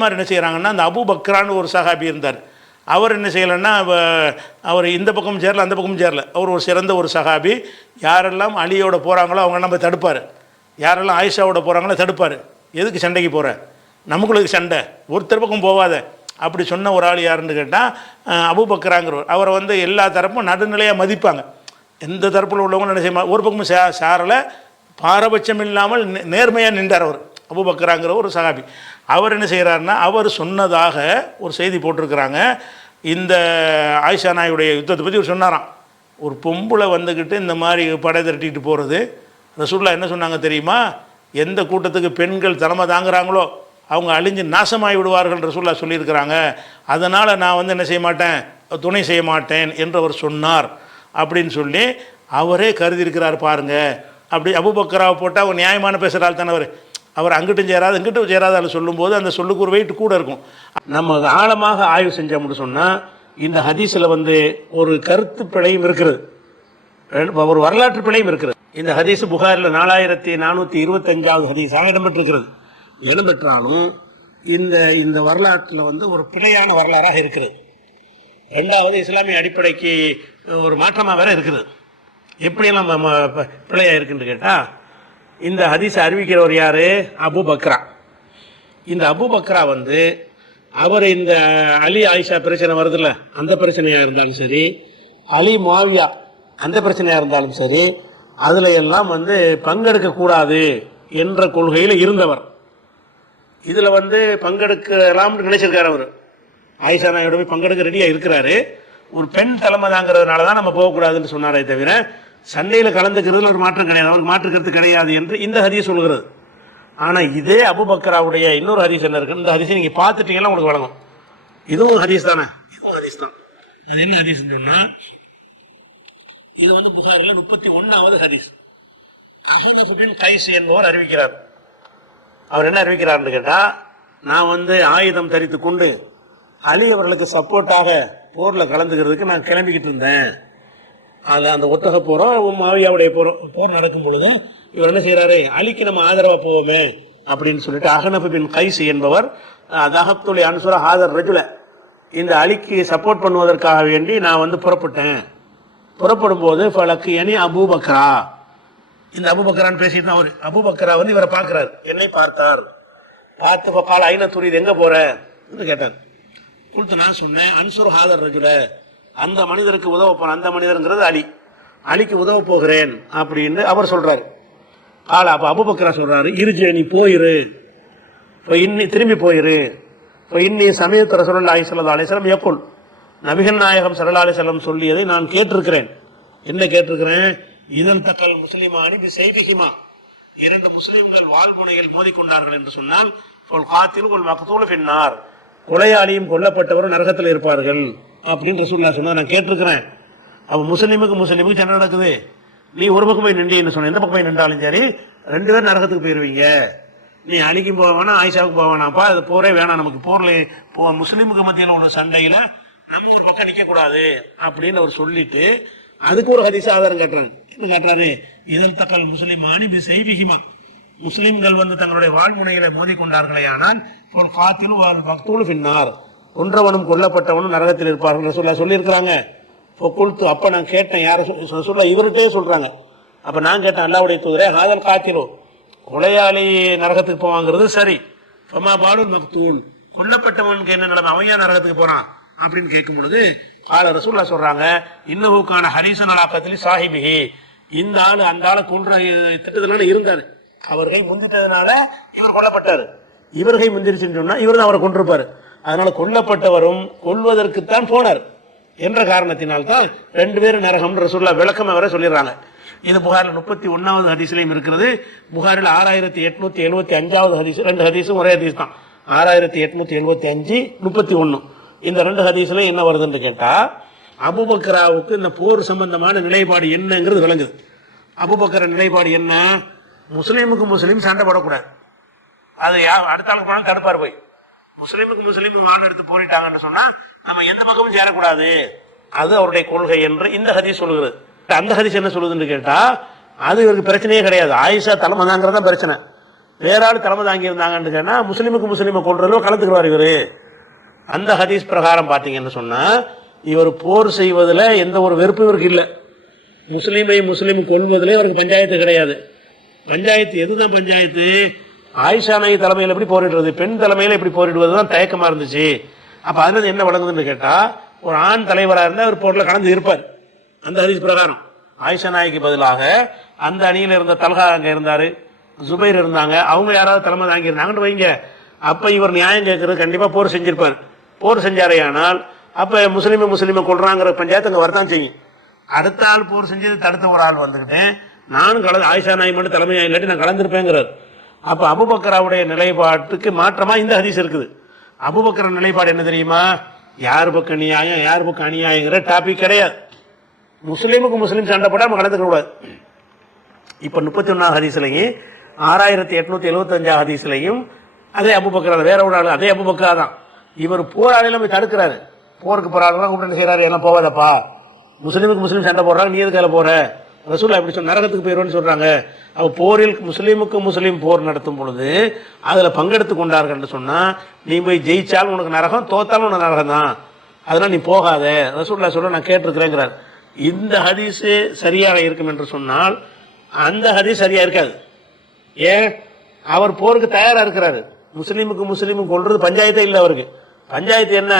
மாதிரி என்ன செய்கிறாங்கன்னா, அந்த அபு பக்ரான்னு ஒரு சஹாபி இருந்தார். அவர் என்ன செய்யலைன்னா, அவர் இந்த பக்கமும் சேரல அந்த பக்கமும் சேரல. அவர் ஒரு சிறந்த ஒரு சஹாபி. யாரெல்லாம் அலியோட போகிறாங்களோ அவங்கெல்லாம் போய் தடுப்பார். யாரெல்லாம் ஆயிஷாவோட போகிறாங்களோ தடுப்பார். எதுக்கு சண்டைக்கு போகிற, நமக்குள்ளதுக்கு சண்டை, ஒருத்தர் பக்கம் போகாத அப்படி சொன்ன ஒரு ஆள் யாருன்னு கேட்டால் அபு பக்ராங்கிறவர். அவரை வந்து எல்லா தரப்பும் நடுநிலையாக மதிப்பாங்க. எந்த தரப்பில் உள்ளவங்க என்ன செய்ய, ஒரு பக்கமும் சாரலை, பாரபட்சம் இல்லாமல் நேர்மையாக நின்றார் அவர். அபு பக்ராங்கிற ஒரு சஹாபி. அவர் என்ன செய்கிறாருன்னா, அவர் சொன்னதாக ஒரு செய்தி போட்டிருக்கிறாங்க. இந்த ஆயிஷா நாயுடைய யுத்தத்தை பற்றி அவர் சொன்னாராம். ஒரு பொம்பளை வந்துக்கிட்டு இந்த மாதிரி படை திரட்டிட்டு போகிறது, ரசூலுல்லாஹ் என்ன சொன்னாங்க தெரியுமா? எந்த கூட்டத்துக்கு பெண்கள் தலைமை தாங்குறாங்களோ அவங்க அழிஞ்சு நாசமாகி விடுவார்கள் ரசூலுல்லாஹ் சொல்லியிருக்கிறாங்க. அதனால் நான் வந்து என்ன செய்ய மாட்டேன், துணை செய்ய மாட்டேன் என்று அவர் சொன்னார் அப்படின்னு சொல்லி அவரே கருதியிருக்கிறார் பாருங்கள். அப்படி அபூபக்கராவை போட்டால் அவர் நியாயமான பேசுகிறாள் தானே. அவர் அங்கிட்டும் சேராது இங்கிட்டும் சேராதால் சொல்லும்போது அந்த சொல்லுக்கு ஒரு வெயிட் கூட இருக்கும். நம்ம ஆழமாக ஆய்வு செஞ்சோம்னு சொன்னால் இந்த ஹதீஸில் வந்து ஒரு கருத்து பிழையும் இருக்கிறது, ஒரு வரலாற்று பிழையும் இருக்கிறது. இந்த ஹதீஸ் புகாரில் 4425வது ஹதீஸாக இடம்பெற்றிருக்கிறது. இடம்பெற்றாலும் இந்த வரலாற்றில் வந்து ஒரு பிழையான வரலாறாக இருக்கிறது. ரெண்டாவது, இஸ்லாமிய அடிப்படைக்கு ஒரு மாற்றமாக வேற இருக்குது. எப்படியெல்லாம் பிழையாக இருக்குன்னு கேட்டால், இந்த ஹதீஸை அறிவிக்கிறவர் யார்? அபு பக்ரா. இந்த அபு பக்ரா வந்து அவர் இந்த அலி ஆயிஷா பிரச்சனை வருதுல்ல, அந்த பிரச்சனையாக இருந்தாலும் சரி, அலி முஆவியா அந்த பிரச்சனையாக இருந்தாலும் சரி, அதில் எல்லாம் வந்து பங்கெடுக்கக்கூடாது என்ற கொள்கையில் இருந்தவர். இதில் வந்து பங்கெடுக்கலாம்னு நினைச்சிருக்காரு அவர். ஆயிஷா நாயோட போய் பங்கெடுக்க ரெடியாக இருக்கிறாரு. ஒரு பெண் தலைமை தாங்கிறதுனால தான் நம்ம போகக்கூடாதுன்னு சொன்னாரே தவிர சண்டையில் கலந்துக்கிறதுல ஒரு மாற்றம் கிடையாது, அவருக்கு மாற்று கருத்து கிடையாது என்று இந்த ஹதீஸ் சொல்கிறது. ஆனால் இதே அபு பக்ராவுடைய இன்னொரு ஹதீஸ் என்ன இருக்கு, இந்த ஹதீஸை நீங்கள் பார்த்துட்டீங்கன்னா உங்களுக்கு வழங்கும். இதுவும் ஹதீஸ் தானே, இதுவும் ஹதீஸ் தான். அது என்ன ஹதீஸ்ன்னு சொன்னால், இது வந்து புகாரில் 31வது ஹதீஸ். அஹ்னஃப் பின் கைஸ் என்பவர் அறிவிக்கிறார். அவர் என்ன அறிவிக்கிறார்னு கேட்டால், நான் வந்து ஆயுதம் தரித்து கொண்டு அலி அவர்களுக்கு சப்போர்ட்டாக போரில் கலந்துக்கிறதுக்கு நான் கிளம்பிக்கிட்டு இருந்தேன். அது அந்த ஒட்டக போகிறோம், மாவியாவுடைய போர் நடக்கும் பொழுது இவர் என்ன செய்கிறாரு, அலிக்கு நம்ம ஆதரவாக போவோமே அப்படின்னு சொல்லிட்டு அஹ்னஃப் பின் கைஸ் என்பவர் தஹப்துல் அன்சுர ஹாதர் ரஜுல, இந்த அலிக்கு சப்போர்ட் பண்ணுவதற்காக வேண்டி நான் வந்து புறப்பட்டேன். புறப்படும் போது ஃபலக்கு அனி அபு பக்ரா, இந்த அபு பக்ரான்னு பேசிட்டு தான் அவர். அபு பக்ரா வந்து இவரை பார்க்கிறார், என்னை பார்த்தார். பார்த்து கால ஐநா துரிது எங்கே போகிறேன்னு கேட்டார். கொடுத்து நான் சொன்னேன், அன்சுர் ஹாதர் ரஜுல, அந்த மனிதருக்கு உதவ போறேன், அந்த மனிதருங்கிறது அலி, அலிக்கு உதவ போகிறேன் அப்படின்னு அவர் சொல்றாரு. ஆளா அப்ப அபு பக்ரா சொல்றாரு, இருஜே நீ போயிரு, இன்னி திரும்பி போயிரு, இன்னி சமயத்து ரசூலுல்லாஹி ஸல்லல்லாஹு அலைஹி வஸல்லம் யகுல், நபிகள் நாயகம் ஸல்லல்லாஹு அலைஹி வஸல்லம் சொல்லியதை நான் கேட்டிருக்கிறேன். என்ன கேட்டிருக்கிறேன்? இதன் தக்கல் முஸ்லிமானி பி ஸைஃபிஹிமா, இரண்டு முஸ்லிம்கள் வாழ்முனையில் மோதிக்கொண்டார்கள் என்று சொன்னால் காத்திலு வல் மக்தூலு ஃபின்னார், கொலையாளியும் கொல்லப்பட்டவரும் நரகத்தில் இருப்பார்கள் அப்படின்னு ரசூலுல்லாஹ் சொன்னதை நான் கேட்டிருக்கிறேன். அப்போ முஸ்லிமுக்கு சண்டை நடக்குது, நீ ஒரு பக்கம் போய் நின்று சொன்ன, எந்த பக்கம் போய் நின்றாலும் சரி ரெண்டு பேரும் நரகத்துக்கு போயிடுவீங்க, நீ அலிக்கும் போக வேணாம் ஆயிஷாவுக்கு போக வேணாம்ப்பா, அது போரே வேணாம், நமக்கு போரில் முஸ்லிமுக்கு மத்தியில் உள்ள சண்டையில் நம்ம ஒரு பக்கம் நிற்கக்கூடாது அப்படின்னு அவர் சொல்லிட்டு அதுக்கு ஒரு ஹதீஸ் ஆதாரம் காட்டுறாங்க. என்ன காட்டுறாரு? இதன் தக்கல் முஸ்லிமானி பி ஸைஃபிஹிமா, முஸ்லிம்கள் வந்து தங்களுடைய வாழ்முனைகளை மோதிக்கொண்டார்களே ஆனால் ஒரு காத்திலு வல் மக்தூலு ஃபின்னார், கொன்றவனும் கொல்லப்பட்டவனும் நரகத்தில் இருப்பார்கள் ரசூலுல்லாஹ் சொல்லியிருக்கிறாங்க. இப்போ கொடுத்து அப்போ நான் கேட்டேன், யாரை ரசூலுல்லாஹ் இவர்கிட்டே சொல்கிறாங்க. அப்போ நான் கேட்டேன், அல்லாஹ்வுடைய தூதரே, ஹாதல் காத்திலு, கொலையாளி நரகத்துக்கு போவாங்கிறது சரி, ஃபமா பாலுல் மக்தூல், கொல்லப்பட்டவனுக்கு என்ன நிலைமை, அவன் ஏன் நரகத்துக்கு போகிறான் அப்படின்னு கேட்கும் பொழுது ரசூலுல்லாஹ் சொல்கிறாங்க, இன்னஹுக்கான ஹரீசன் அலா கத்லி சாஹிபிஹி, இந்த ஆள் அந்த ஆளை கொன்ற திட்டத்தினால இருந்தார், அவர் கை முந்திட்டதுனால இவர் கொல்லப்பட்டார், இவர் கை முந்திருச்சுன்னு சொன்னால் இவர் தான் அவரை கொண்டிருப்பார், அதனால கொல்லப்பட்டவரும் கொல்வதற்குத்தான் போனார் என்ற காரணத்தினால்தான் ரெண்டு பேரும் நரகம் ரசூலுல்லாஹ் விளக்கம் வரை சொல்லிடுறாங்க. இது புகாரில் 31வது ஹதீஸ்லையும் இருக்கிறது. புகாரில் 6875வது ஹதீஸ், ரெண்டு ஹதீஸும் ஒரே ஹதீஸ் தான், 6875 31. இந்த ரெண்டு ஹதீஸ்ல என்ன வருதுன்னு கேட்டா, அபூபக்கராவுக்கு இந்த போர் சம்பந்தமான நிலைப்பாடு என்னங்கிறது விளங்குது. அபூபக்கர் நிலைப்பாடு என்ன? முஸ்லீமுக்கு முஸ்லீம் சண்டை போடக்கூடாது, அது அடுத்த ஆளுக்கு போனாலும் தடுப்பார். போய் முஸ்லீமுக்கு முஸ்லீம் வாழ எடுத்து போரிட்டாங்கன்னு சொன்னா நம்ம எந்த பக்கமும் சேரக்கூடாது, அது அவருடைய கொள்கை என்று இந்த ஹதீஸ் சொல்லுகிறது. அந்த ஹதீஸ் என்ன சொல்லுதுன்னு கேட்டா, அது இவருக்கு பிரச்சனையே கிடையாது, ஆயிஷா தலைமை தாங்கிறதா பிரச்சனை. வேற ஆள் தலைமை தாங்கி இருந்தாங்கன்னு சொன்னா முஸ்லீமுக்கு முஸ்லீமை கொள்றதுல கலந்துக்குவார் இவரு. அந்த ஹதீஸ் பிரகாரம் பார்த்தீங்கன்னு சொன்னா இவர் போர் செய்வதில் எந்த ஒரு வெறுப்பு இவருக்கு இல்லை. முஸ்லீம் கொள்வதில் இவருக்கு பஞ்சாயத்து கிடையாது. பஞ்சாயத்து எதுதான் பஞ்சாயத்து? ஆயிஷா நாயகி தலைமையில் எப்படி போரிடுறது, பெண் தலைமையில் எப்படி போரிடுவது தான் தயக்கமாக இருந்துச்சு. அப்போ அதில் என்ன வழங்குதுன்னு கேட்டால், ஒரு ஆண் தலைவராக இருந்தால் அவர் போரில் கலந்து இருப்பார். அந்த ஹதீஸ் பிரகாரம் ஆயிஷா நாயகிக்கு பதிலாக அந்த அணியில் இருந்த தல்ஹா அங்கே இருந்தார், ஜுபைர் இருந்தாங்க, அவங்க யாராவது தலைமை தாங்கியிருந்தாங்கன்னு வைங்க. அப்போ இவர் நியாயம் கேட்கறது கண்டிப்பாக போர் செஞ்சிருப்பார். போர் செஞ்சாரே ஆனால் அப்போ முஸ்லீமை கொள்றாங்கிற பஞ்சாயத்து அங்கே வரதான் செய்யும். அடுத்த ஆள் போர் செஞ்சது தடுத்த ஒரு ஆள் வந்துக்கிட்டேன், நானும் ஆயிஷா நாயகி மட்டும் தலைமையாக இல்லாட்டி நான் கலந்துருப்பேங்கிறார். அப்போ அபூபக்கராவுடைய நிலைப்பாட்டுக்கு மாற்றமா இந்த ஹதீஸ் இருக்குது. அபூபக்கர் நிலைப்பாடு என்ன தெரியுமா? யார் பக்கம் நியாயம் யார் பக்கம் அநியாயங்கிற டாபிக் கிடையாது. முஸ்லீமுக்கு முஸ்லீம் சண்டை போட்டால் நம்ம கலந்துக்க கூடாது. இப்போ 31 ஹதீஸ்லையும் 6875 ஹதீஸ்லையும் அதே அபூபக்கர், வேற ஒரு ஆள் அதே அபூபக்கரா தான். இவர் போராளில போய் தடுக்கிறாரு. போருக்கு போராடலாம் கூப்பிட்டு செய்யறாரு, எல்லாம் போவாதப்பா, முஸ்லீமுக்கு முஸ்லீம் சண்டை போடுறாங்க, நீ எதுக்கு அதில் போற? ரசூலுல்லாஹ் எப்படி சொன்ன, நரகத்துக்கு போயிடுவோன்னு சொல்றாங்க. அவ போரில் முஸ்லீமுக்கு முஸ்லீம் போர் நடத்தும் பொழுது அதில் பங்கெடுத்து கொண்டார்கள் சொன்னா, நீ போய் ஜெயிச்சாலும் உனக்கு நரகம், தோத்தாலும் உனக்கு நரகம் தான், அதனால நீ போகாத. ரசூலுல்லாஹ் சொல்ல நான் கேட்டிருக்கிறேங்கிறார். இந்த ஹதீஸ் சரியாக இருக்கும் என்று சொன்னால் அந்த ஹதீஸ் சரியா இருக்காது. ஏன்? அவர் போருக்கு தயாரா இருக்கிறாரு. முஸ்லீமுக்கு முஸ்லீமும் கொள்றது பஞ்சாயத்தே இல்லை அவருக்கு. பஞ்சாயத்து என்ன?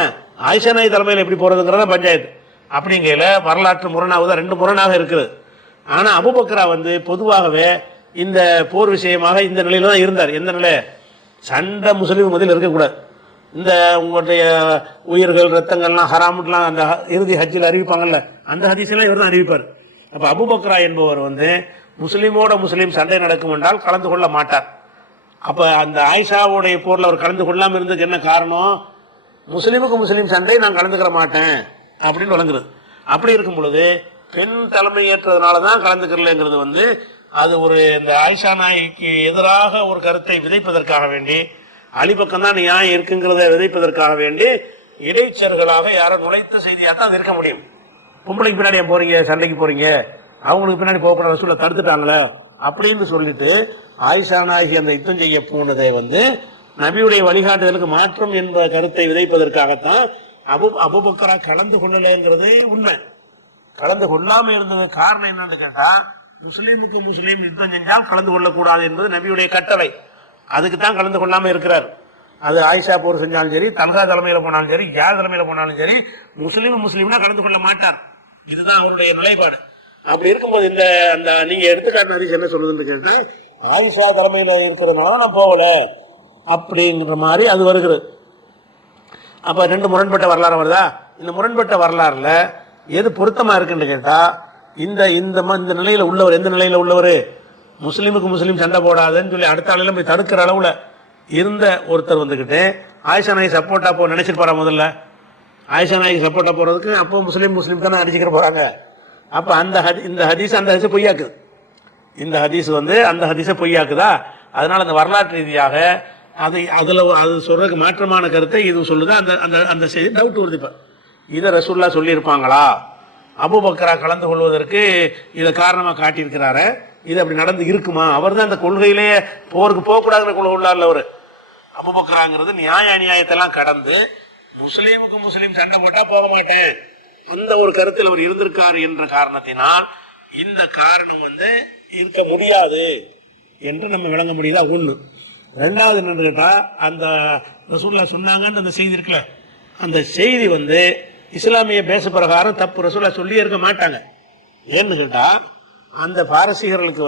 ஆயிஷா நாயகி தலைமையில் எப்படி போறதுங்கிறத பஞ்சாயத்து. அப்படிங்கிற வரலாற்று முரணாக ரெண்டு முரணாக இருக்குது. ஆனா அபூபக்கரா பொதுவாகவே இந்த போர் விஷயமாக இந்த நிலையில தான் இருந்தார். எந்த நிலை? சண்டை முஸ்லீம் மத்தியில் இருக்கக்கூடாது, இந்த உங்களுடைய உயிர்கள் ரத்தங்கள்லாம் ஹராமுலாம் அந்த இறுதி ஹஜ்ஜில் அறிவிப்பாங்கல்ல, அந்த ஹதீஸெல்லாம் இவர் தான் அறிவிப்பார். அப்போ அபூபக்கரா என்பவர் முஸ்லீமோட முஸ்லீம் சண்டை நடக்கும் என்றால் கலந்து கொள்ள மாட்டார். அப்போ அந்த ஆயிஷாவுடைய போரில் அவர் கலந்து கொள்ளாமல் இருந்ததுக்கு என்ன காரணம்? முஸ்லீமுக்கு முஸ்லீம் சண்டை நான் கலந்துக்கிற மாட்டேன் அப்படின்னு வழங்குறது. அப்படி இருக்கும் பொழுது பெண் தலைமை ஏற்றதுனால தான் கலந்துக்கிறலங்கிறது அது ஒரு இந்த ஆயிஷா நாய்க்கு எதிராக ஒரு கருத்தை விதைப்பதற்காக வேண்டி, அலிபக்கம் தான் நியாயம் இருக்குங்கிறத விதைப்பதற்காக வேண்டி இடைச்சர்களாக யாரோ நுழைத்த செய்தியாக தான் இருக்க முடியும். பொம்பளைக்கு பின்னாடி ஏன் போறீங்க, சண்டைக்கு போறீங்க, அவங்களுக்கு பின்னாடி போகக்கூடாத ரசூலை தடுத்துட்டாங்களே அப்படின்னு சொல்லிட்டு ஆயிஷா நாயகி அந்த யுத்தம் செய்ய போனதை நபியுடைய வழிகாட்டுதலுக்கு மாற்றம் என்ற கருத்தை விதைப்பதற்காகத்தான் அபூபக்கரா கலந்து கொள்ளலைங்கிறது உண்மை. கலந்து கொள்ளாம இருந்தது காரணம் என்னன்னு கேட்டா, முஸ்லீமுக்கு முஸ்லீம் யுத்தம் செஞ்சால் கலந்து கொள்ளக்கூடாது என்பது நபியுடைய கட்டளை. அதுக்கு தான் கலந்து கொள்ளாம இருக்கிறார். அது ஆயிஷா போர் செஞ்சாலும் சரி, தல்ஹா தலைமையில போனாலும் சரி, யார் தலைமையில போனாலும் சரி, முஸ்லீம்னா கலந்து கொள்ள மாட்டார். இதுதான் அவருடைய நிலைப்பாடு. அப்படி இருக்கும்போது இந்த அந்த நீங்க எடுத்துக்காட்டு ஹதீஸ் என்ன சொல்லுதுன்னு கேட்டா, ஆயிஷா தலைமையில இருக்கிறதுனால நான் போகல அப்படிங்கிற மாதிரி அது வருகிறது. அப்ப ரெண்டு முரண்பட்ட வரலாறு வருதா? இந்த முரண்பட்ட வரலாறுல எது பொருத்தமா இருக்குன்னு கேட்டா, இந்த இந்த நிலையில உள்ளவர், எந்த நிலையில உள்ளவர், முஸ்லீமுக்கு முஸ்லீம் சண்டை போடாதுன்னு சொல்லி அடுத்த ஆளுல போய் தடுக்கிற அளவுல இருந்த ஒருத்தர் ஆயிஷா நாயகி சப்போர்ட்டா போ நினைச்சிருப்பாரா? முதல்ல ஆயிஷா நாயகி சப்போர்ட்டா போறதுக்கு அப்போ முஸ்லீம் தானே அடிச்சுக்கிற போறாங்க. அப்ப இந்த ஹதீஸ் அந்த ஹதீஸை பொய்யாக்குது. இந்த ஹதீஸ் அந்த ஹதீஸை பொய்யாக்குதா? அதனால அந்த வரலாற்று ரீதியாக அது சொல்றதுக்கு மாற்றமான கருத்தை இது சொல்லுது. அந்த அந்த அந்த செய்தி டவுட் வருது. இப்ப இதை ரசூலுல்லாஹ் சொல்லி இருப்பாங்களா? அபூபக்கரா கலந்து கொள்வதற்கு இதை காரணமா காட்டியிருக்கிறாரு. இது அப்படி நடந்து இருக்குமா? அவர் தான் இந்த கொள்கையிலேயே போருக்கு போகக்கூடாதுன்னு கொள்கை உள்ளார்ல அவரு. அபூபக்கராங்கிறது நியாய அநியாயத்தெல்லாம் கடந்து முஸ்லீமுக்கு முஸ்லீம் சண்டை போட்டா போக மாட்டேன் அந்த ஒரு கருத்தில் அவர் இருந்திருக்காரு என்ற காரணத்தினால் இந்த காரணம் இருக்க முடியாது என்று நம்ம விளங்க முடியுதா? ஒண்ணு. ரெண்டாவது என்னன்னு கேட்டா, அந்த ரசூலுல்லாஹ் சொன்னாங்கன்னு அந்த செய்தி இருக்குல்ல, அந்த செய்தி இஸ்லாமிய பேச பிரகாரம் தப்பு ரசூலுல்லாஹ் சொல்லியே இருக்க மாட்டாங்க. ஏன்னு கேட்டா, அந்த பாரசீகர்களுக்கு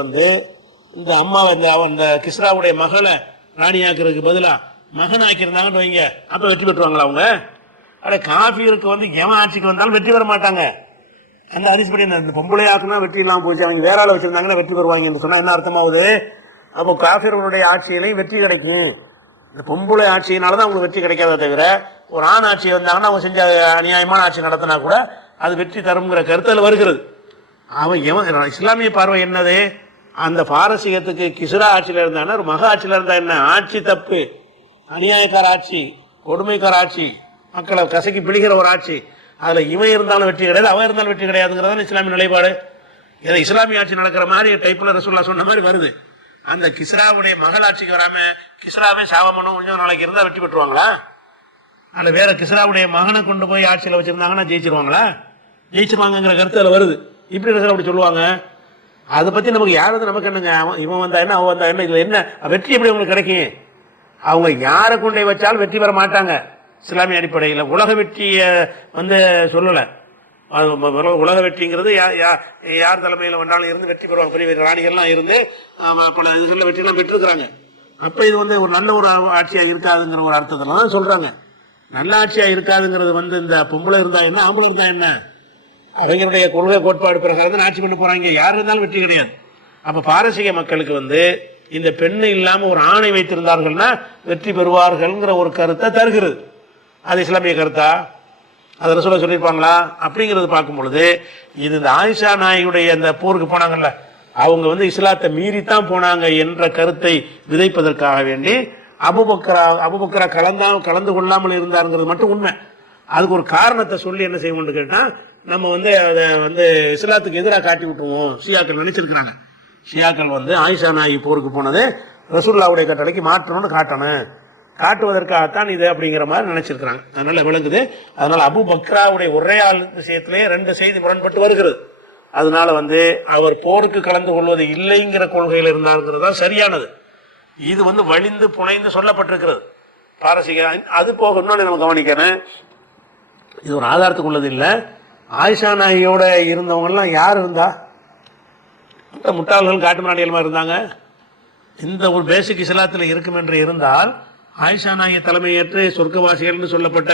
இந்த அம்மா அந்த கிஸ்ராவுடைய மகளை ராணியாக்குறதுக்கு பதிலா மகன் ஆக்கியிருந்தாங்கன்னு வைங்க, அப்ப வெற்றி பெற்றுவாங்களா அவங்க? அட காஃபிருக்கு எவன் ஆட்சிக்கு வந்தாலும் வெற்றி பெற மாட்டாங்க. அந்த ஹதீஸ்படி இந்த பொம்பளை ஆக்குனா வெற்றி இல்லாமல் போச்சு, அவங்க வேற ஆளை வச்சிருந்தாங்கன்னா வெற்றி பெறுவாங்கன்னு சொன்னா என்ன அர்த்தமாகுது? அப்போ காஃபிர்களுடைய ஆட்சியிலையும் வெற்றி கிடைக்கும். இந்த பொம்பளை ஆட்சியினாலதான் அவங்களுக்கு வெற்றி கிடைக்காத தவிர, ஒரு ஆண் ஆட்சி வந்தாங்கன்னா அவங்க செஞ்ச அநியாயமான ஆட்சி நடத்தினா கூட அது வெற்றி தரும்ங்கிற கருத்தில் வருகிறது. அவன் இஸ்லாமிய பார்வை என்னது? அந்த பாரசீகத்துக்கு கிஸ்ரா ஆட்சியில இருந்தான்னா ஒரு மக ஆட்சியில இருந்தா என்ன? ஆட்சி தப்பு, அநியாயக்கார ஆட்சி, கொடுமைக்கார ஆட்சி, மக்களை கசக்கி பிடிக்கிற ஒரு ஆட்சி. அதுல இவன் இருந்தாலும் வெற்றி கிடையாது, அவன் இருந்தாலும் வெற்றி கிடையாதுங்கிறதான் இஸ்லாமிய நிலைப்பாடு. ஏதோ இஸ்லாமிய ஆட்சி நடக்கிற மாதிரி டைப்ல ரசூலுல்லாஹ் சொன்ன மாதிரி வருது. அந்த கிஸ்ராவுடைய மகள் ஆட்சிக்கு வராம கிஸ்ராவே சாபமனும் கொஞ்சம் நாளைக்கு இருந்தா வெற்றி பெற்றுவாங்களா? அல்ல வேற கிஸ்ராவுடைய மகனை கொண்டு போய் ஆட்சியில் வச்சிருந்தாங்கன்னா ஜெயிச்சிருவாங்களா? ஜெயிச்சிருவாங்கிற கருத்து அதில் வருது. இப்படி இருக்கிற அப்படி சொல்லுவாங்க. அதை பத்தி நமக்கு யாரும் நமக்கு என்னங்க, இவன் வந்தா என்ன அவன் வந்தா என்ன, இதுல என்ன வெற்றி எப்படி உங்களுக்கு கிடைக்கும்? அவங்க யாரை கொண்டே வச்சாலும் வெற்றி பெற மாட்டாங்க. இஸ்லாமிய அடிப்படையில் உலக வெற்றியை சொல்லலை. உலக வெற்றிங்கிறது யார் தலைமையில் வந்தாலும் இருந்து வெற்றி பெறுவாங்க. பெரிய பெரிய ராணிகள்லாம் இருந்து பல இதுகளில் வெற்றிலாம் பெற்றிருக்கிறாங்க. அப்போ இது ஒரு நல்ல ஒரு ஆட்சியாக இருக்காதுங்கிற ஒரு அர்த்தத்தில் தான் சொல்றாங்க. நல்ல ஆட்சியாக இருக்காதுங்கிறது இந்த பொம்பளை இருந்தா என்ன ஆம்பளை இருந்தா என்ன, அவங்களுடைய கொள்கை கோட்பாடு பிரகாரம் தான் ஆட்சி பண்ண போறாங்க. யார் இருந்தாலும் வெற்றி கிடையாது. அப்ப பாரசீக மக்களுக்கு இந்த பெண்ணு இல்லாம ஒரு ஆணை வைத்திருந்தார்கள்னா வெற்றி பெறுவார்கள்ங்கிற ஒரு கருத்தை தருகிறது. அது இஸ்லாமிய கருத்தா? அதை ரசூலுல்லாஹ் சொல்லியிருப்பாங்களா? அப்படிங்கிறது பார்க்கும் பொழுது இது இந்த ஆயிஷா நாயுடைய அந்த போருக்கு போனாங்கல்ல, அவங்க இஸ்லாத்தை மீறித்தான் போனாங்க என்ற கருத்தை விதைப்பதற்காக வேண்டி அபூபக்கரா கலந்து கொள்ளாமல் இருந்தாருங்கிறது மட்டும் உண்மை. அதுக்கு ஒரு காரணத்தை சொல்லி என்ன செய்வோம்னு கேட்டா, நம்ம அதை இஸ்லாத்துக்கு எதிராக காட்டி விட்டுருவோம் ஷியாக்கள் நினைச்சிருக்கிறாங்க. ஷியாக்கள் ஆயிஷா நாயி போருக்கு போனது ரசூலுல்லாஹ்வுடைய கட்டளைக்கு மாற்றணும்னு காட்டுவதற்காகத்தான் இது அப்படிங்கிற மாதிரி நினைச்சிருக்கிறாங்க. அதனால விளங்குது. அதனால அபூபக்கராவுடைய ஒரே ஆள் விஷயத்திலே 2 செய்தி முரண்பட்டு வருகிறது. அதனால அவர் போருக்கு கலந்து கொள்வது இல்லைங்கிற கொள்கையில் இருந்தாருங்கிறது தான் சரியானது. இது வலிந்து புனைந்து சொல்லப்பட்டிருக்கிறது பாரசீக. அது போக இன்னொன்று நம்ம கவனிக்கணும், இது ஒரு ஆதாரத்துக்கு உள்ளது இல்லை. ஆயிஷா நாயோட இருந்தவங்க எல்லாம் யார் இருந்தா? முட்டாள்கள் காட்டு மிராண்டியல்மா இருந்தாங்க. இந்த ஒரு பேசிக் இஸ்லாத்தில் இருக்கும் என்று இருந்தால் ஆயிஷா நாயை தலைமையேற்று சொர்க்கவாசிகள் சொல்லப்பட்ட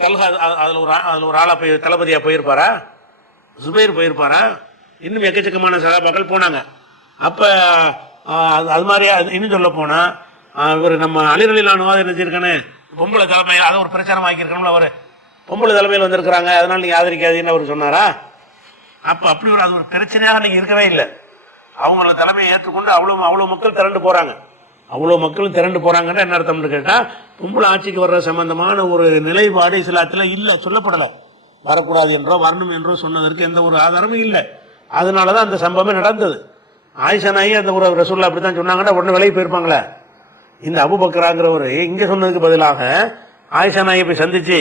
தல்ஹா அதுல ஒரு ஆளா போய் தளபதியா போயிருப்பாரா? சுபைர் போயிருப்பாரா? இன்னும் எக்கச்சக்கமான சகாபாக்கள் போனாங்க. அப்ப அது மாதிரியா இன்னும் சொல்ல போனா இவர் நம்ம அலிரலிலானுவாத நினைச்சிருக்கானே பொம்பளை தலைமையில் அதை ஒரு பிரச்சாரம் ஆக்கியிருக்கணும்ல. அவர் பொம்பளை தலைமையில் வந்திருக்கிறாங்க, அதனால நீங்க ஆதரிக்காதீன்னு அவர் சொன்னாரா? அப்ப அப்படி அது ஒரு பிரச்சனையாக நீங்க இருக்கவே இல்லை. அவங்கள தலைமையை ஏற்றுக்கொண்டு அவ்வளவு மக்கள் திரண்டு போறாங்க. அவ்வளவு மக்களும் திரண்டு போறாங்கன்னா என்ன அர்த்தம்னு கேட்டா, பொம்பளை ஆட்சிக்கு வர்ற சம்பந்தமான ஒரு நிலைப்பாடு இஸ்லாத்துல இல்ல, சொல்லப்படலை. வரக்கூடாது என்றோ வரணும் என்றோ சொன்னதற்கு எந்த ஒரு ஆதாரமும் இல்லை. அதனாலதான் அந்த சம்பவம் நடந்தது. ஆயிஷா நாயி அந்த ஒரு ரசூலுல்லாஹ் அப்படித்தான் சொன்னாங்கன்னா உடனே விலகி போயிருப்பாங்களே. இந்த அபூபக்கராங்கிறவர் இங்க சொன்னதுக்கு பதிலாக ஆயிஷா நாயை போய் சந்திச்சு,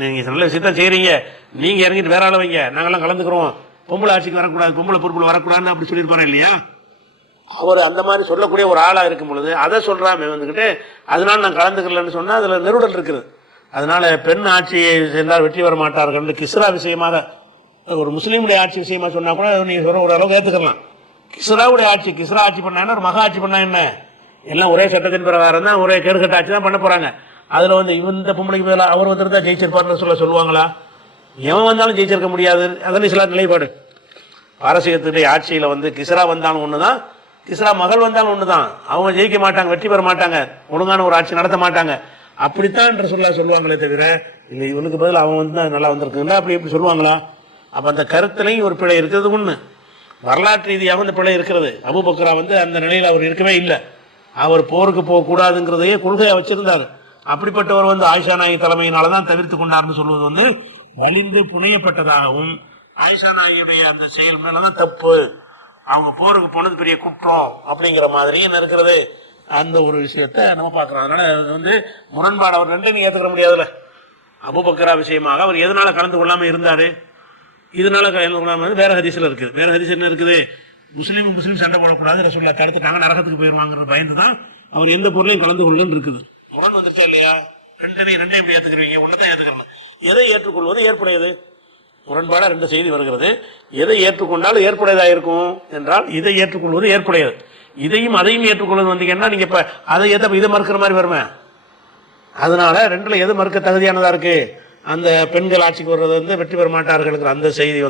நீங்க நல்ல விஷயத்தான் செய்றீங்க, நீங்க இறங்கிட்டு வேற ஆள வைங்க, நாங்கெல்லாம் கலந்துக்கிறோம், பொம்பளை ஆட்சிக்கு வரக்கூடாது, பொம்பளை பொறுப்புல வரக்கூடாதுன்னு அப்படி சொல்லியிருப்பாரு இல்லையா? அவர் அந்த மாதிரி சொல்லக்கூடிய ஒரு ஆளா இருக்கும் பொழுது அதை சொல்றாம அதனால நான் கலந்துக்கலன்னு சொன்னா அதுல நெருடல் இருக்குது. அதனால பெண் ஆட்சியை சேர்ந்தால் வெற்றி வர மாட்டார்கள் கிஸ்ரா விஷயமாக ஒரு முஸ்லீமுடைய ஆட்சி விஷயமா சொன்னா கூட நீங்க சொல்ற ஒரு அளவுக்கு ஏத்துக்கலாம். கிஸ்ராவுடைய ஆட்சி, கிஸ்ரா ஆட்சி பண்ணா என்ன, ஒரு மகா ஆட்சி பண்ணா என்ன, எல்லாம் ஒரே சட்டத்தின் பிரகாரம் தான், ஒரே கேடுகட்ட ஆட்சி தான் பண்ண போறாங்க. அதுல இந்த பொம்பளைக்கு பதிலா அவர் தான் ஜெயிச்சிருப்பாருன்னு சொல்லுவாங்களா? எவன் வந்தாலும் ஜெயிச்சிருக்க முடியாது. அதான் இஸ்லாம் நிலைப்பாடு. பாரசீகத்துடைய ஆட்சியில கிஸ்ரா வந்தாலும் ஒண்ணுதான், கிஸ்ரா மகள் வந்தாலும் ஒண்ணுதான். அவங்க ஜெயிக்க மாட்டாங்க, வெற்றி பெற மாட்டாங்க, ஒழுங்கான ஒரு ஆட்சி நடத்த மாட்டாங்க. அப்படித்தான் சொல்லுவாங்களே தவிர இல்லை இவனுக்கு பதில் அவன் நல்லா வந்திருக்குங்களா அப்படி எப்படி சொல்லுவாங்களா? அப்ப அந்த கருத்துலையும் ஒரு பிழை இருக்கிறது ஒண்ணு. வரலாற்று ரீதியாக அந்த பிழை இருக்கிறது. அபூபக்கரா அந்த நிலையில் அவர் இருக்கவே இல்லை. அவர் போருக்கு போகக்கூடாதுங்கிறதையே கொள்கையா வச்சிருந்தாரு. அப்படிப்பட்டவர் ஆயிஷா நாயகி தலைமையினாலதான் தவிர்த்து கொண்டார்னு சொல்வது வலிந்து புனையப்பட்டதாகவும், ஆயிஷா நாயகியுடைய அந்த செயல் மேலதான் தப்பு, அவங்க போருக்கு போனது பெரிய குற்றம் அப்படிங்கிற மாதிரி என்ன இருக்கிறது, அந்த ஒரு விஷயத்த நம்ம பார்க்கிறோம். அதனால முரண்பாடு அவர் ரெண்டையும் ஏற்றுக்க முடியாதுல்ல. அபூபக்கரா விஷயமாக அவர் எதனால கலந்து கொள்ளாம இருந்தாரு, இதனால கலந்து கொள்ளாம வேற ஹதீஸ்ல இருக்குது. வேற ஹதீஸ் என்ன இருக்குது, முஸ்லீம் சண்டை போடக்கூடாது, ரசூலுல்லாஹ் தடுத்துட்டாங்க, நரகத்துக்கு போயிருவாங்கிற பயந்துதான் அவர் எந்த பொருளையும் கலந்து கொள்ளன்னு இருக்குது. முரண் வந்துருச்சா இல்லையா? ரெண்டையும் எப்படி ஏத்துக்கிறீங்க? ஒன்னதான் ஏத்துக்கலாம். எதை ஏற்றுக்கொள்வது ஏற்புடையது? முரண்பாடா 2 செய்தி வருகிறது. எதை ஏற்றுக்கொண்டாலும் ஏற்புடையதா இருக்கும் என்றால் இதை ஏற்றுக்கொள்வது ஏற்புடையது. இதையும் அதையும் ஏற்றுக்கொள்வது வந்தீங்கன்னா நீங்க இப்ப அதை இதை மறுக்கிற மாதிரி வருமே. அதனால 2ல எது மறுக்க தகுதியானதா இருக்கு? அந்த பெண்கள் ஆட்சிக்கு வர்றது வெற்றி பெற மாட்டார்கள் அந்த செய்தி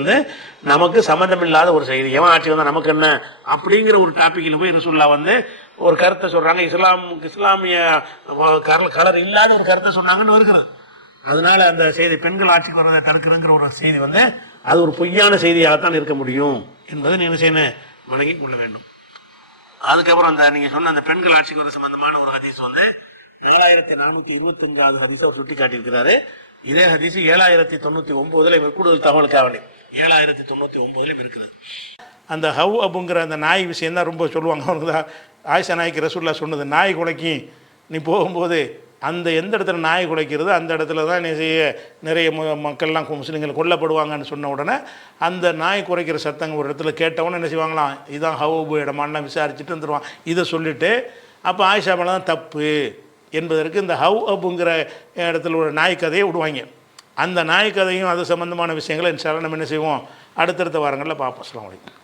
நமக்கு சம்பந்தம் இல்லாத ஒரு செய்தி. எவன் ஆட்சி வந்தா நமக்கு என்ன அப்படிங்கிற ஒரு டாபிக்ல போய் ரசூலுல்லாஹ் ஒரு கருத்தை சொல்றாங்க. இஸ்லாமிய கலர் இல்லாத ஒரு கருத்தை சொன்னாங்கன்னு இருக்கிறது. அதனால அந்த செய்தி பெண்கள் ஆட்சிக்கு வர்றதை தடுக்கிறங்கிற ஒரு செய்தி அது ஒரு பொய்யான செய்தியாகத்தான் இருக்க முடியும் என்பதை நீங்க செய்யணும், வணங்கி கொள்ள வேண்டும். அதுக்கப்புறம் நீங்க சொன்ன அந்த பெண்கள் ஆட்சிக்கு வர சம்பந்தமான ஒரு ஹதீஸ் 7425 ஹதீஸ் அவர் சுட்டி காட்டியிருக்கிறாரு. இதே ஹதீஸ் 7099 கூடுதல் தகவலுக்காக 7099 இருக்குது. அந்த ஹவ் அப்புங்கிற அந்த நாய் விஷயந்தான் ரொம்ப சொல்லுவாங்க. அவனுக்கு தான் ஆயிஷா நாய்க்கு ரசூலுல்லாஹ் சொன்னது, நாய் குலைக்கும் நீ போகும்போது அந்த எந்த இடத்துல நாய் குலைக்கிறது அந்த இடத்துல தான் நீ செய்ய நிறைய மக்கள்லாம் முஸ்லீம்கள் கொல்லப்படுவாங்கன்னு சொன்ன உடனே அந்த நாய் குறைக்கிற சத்தங்க ஒரு இடத்துல கேட்டவொன்னே என்ன செய்வாங்களாம், இதான் ஹவ்வு இடமான்னு விசாரிச்சுட்டு வந்துடுவான். இதை சொல்லிவிட்டு அப்போ ஆயிஷா மேலே தான் தப்பு என்பதற்கு இந்த ஹவ் அப்புங்கிற இடத்துல ஒரு நாய் கதையை விடுவாங்க. அந்த நாய் கதையும் அது சம்பந்தமான விஷயங்களை இன்ஷா அல்லாஹ் நம்ம என்ன செய்வோம் அடுத்தடுத்த வாரங்களில் பார்ப்போம். அஸ்ஸலாமு அலைக்கும்.